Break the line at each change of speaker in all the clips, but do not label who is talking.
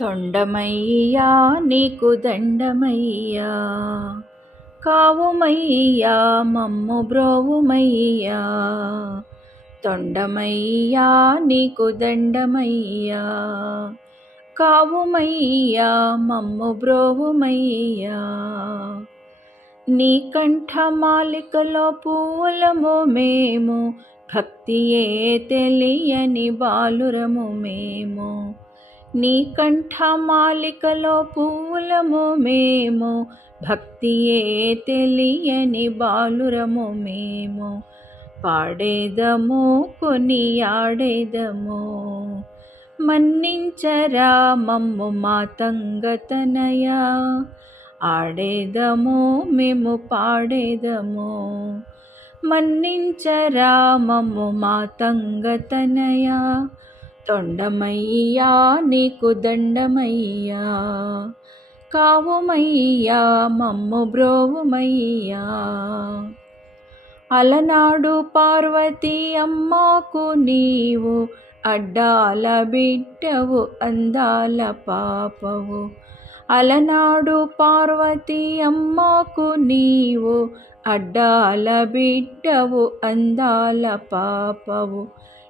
తొండమయ్యా నీకు దండమయ్యా. కావుమయ్యా మమ్ము బ్రోవుమయ్యా. తొండమయ్యా నీకు దండమయ్యా. కావుమయ్యా మమ్ము బ్రోవుమయ్యా. నీ కంఠమాలికలో పూలము మేము భక్తియే తెలియని బాలురము మేము. నీ కంఠమాలికలో పూలము మేము భక్తియే తెలియని బాలురము మేము. పాడేదము కొనియాడేదము. మన్నించరా మమ్ము మా తంగతనయా. ఆడేదము మేము పాడేదము. మన్నించరా మమ్ము మా తంగతనయా. తొండమయ్యా నీకు దండమయ్యా. కావుమయ్యా మమ్ము బ్రోవుమయ్యా. అలనాడు పార్వతి అమ్మకు నీవు అడ్డాల బిడ్డవు అందాల పాపవు. అలనాడు పార్వతి అమ్మకు నీవు అడ్డాల బిడ్డవు అందాల పాపవు.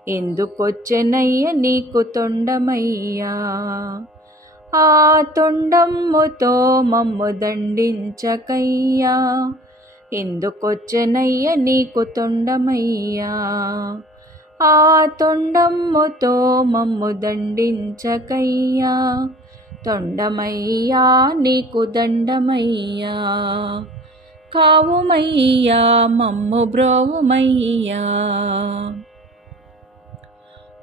ఎందుకొచ్చెనయ్య నీకు తొండమయ్యా? ఆ తొండమ్ముతో మమ్ము దండించకయ్యా. ఎందుకొచ్చెనయ్య నీకు తొండమయ్యా? ఆ తొండమ్ముతో మమ్ము దండించకయ్యా. తొండమయ్యా నీకు దండమయ్యా. కావుమయ్యా మమ్ము బ్రోవుమయ్యా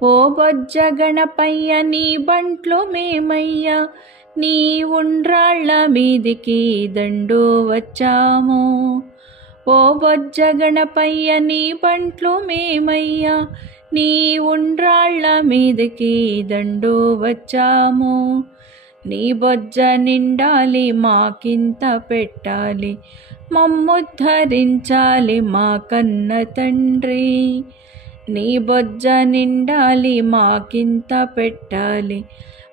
ఓ బొజ్జ గణపయ్య నీ బంట్లు మేమయ్య. నీ ఉండ్రాళ్ళ మీదికి దండు వచ్చాము. ఓ బొజ్జ గణపయ్య నీ బంట్లు మేమయ్యా. నీ ఉండ్రాళ్ళ మీదికి దండు వచ్చాము. నీ బొజ్జ నిండాలి మాకింత పెట్టాలి. మమ్ముద్ధరించాలి మా కన్న తండ్రి. నీ బొజ్జ నిండాలి మాకింత పెట్టాలి.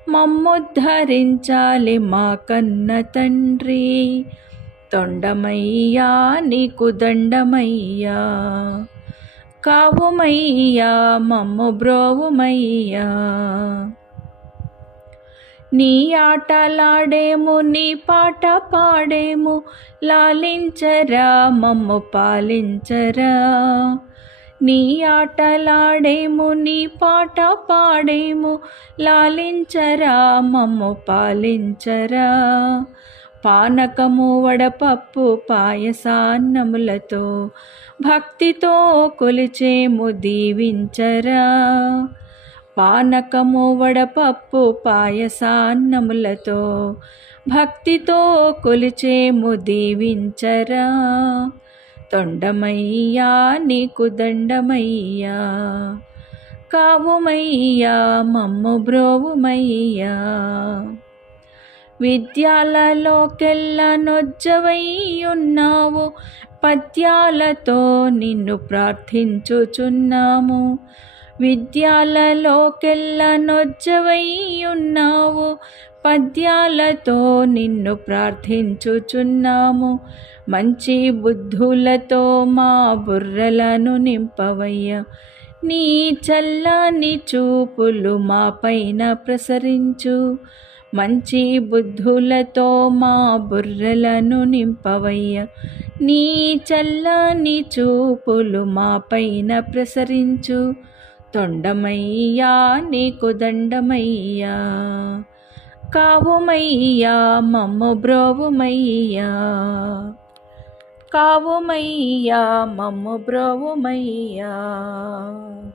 మమ్ముద్ధరించాలి మా కన్న తండ్రి. తొండమయ్యా నీకు దండమయ్యా. కావుమయ్యా మమ్ము బ్రోవుమయ్యా. నీ ఆటలాడేము నీ పాట పాడేము లాలించరా మమ్ము పాలించరా. నీ ఆటలాడేము నీ పాట పాడేము లాలించరా మమ్ము పాలించరా. పానకము వడపప్పు పాయసాన్నములతో భక్తితో కొలిచేము దీవించరా. పానకము వడపప్పు పాయసాన్నములతో భక్తితో కొలిచేము దీవించరా. తొండమయ్యా నీకు దండమయ్యా. కావుమయ్యా మమ్ము బ్రోవుమయ్యా. విద్యాలలోకెల్ల నొజ్జవయ్యున్నావు పద్యాలతో నిన్ను ప్రార్థించుచున్నాము. విద్యాలలోకెల్ల నొజ్జవయ్యున్నావు పద్యాలతో నిన్ను ప్రార్థించుచున్నాము. మంచి బుద్ధులతో మా బుర్రలను నింపవయ్య. నీ చల్లాని చూపులు మాపైన ప్రసరించు. మంచి బుద్ధులతో మా బుర్రలను నింపవయ్య. నీ చల్లాని చూపులు మాపైన ప్రసరించు. తొండమయ్యా నీకు దండమయ్యా. కావుమయ్యా మమ్మ బ్రోవుమయ్యా. కావుమయ్యా మమ్మ బ్రోవుమయ్యా.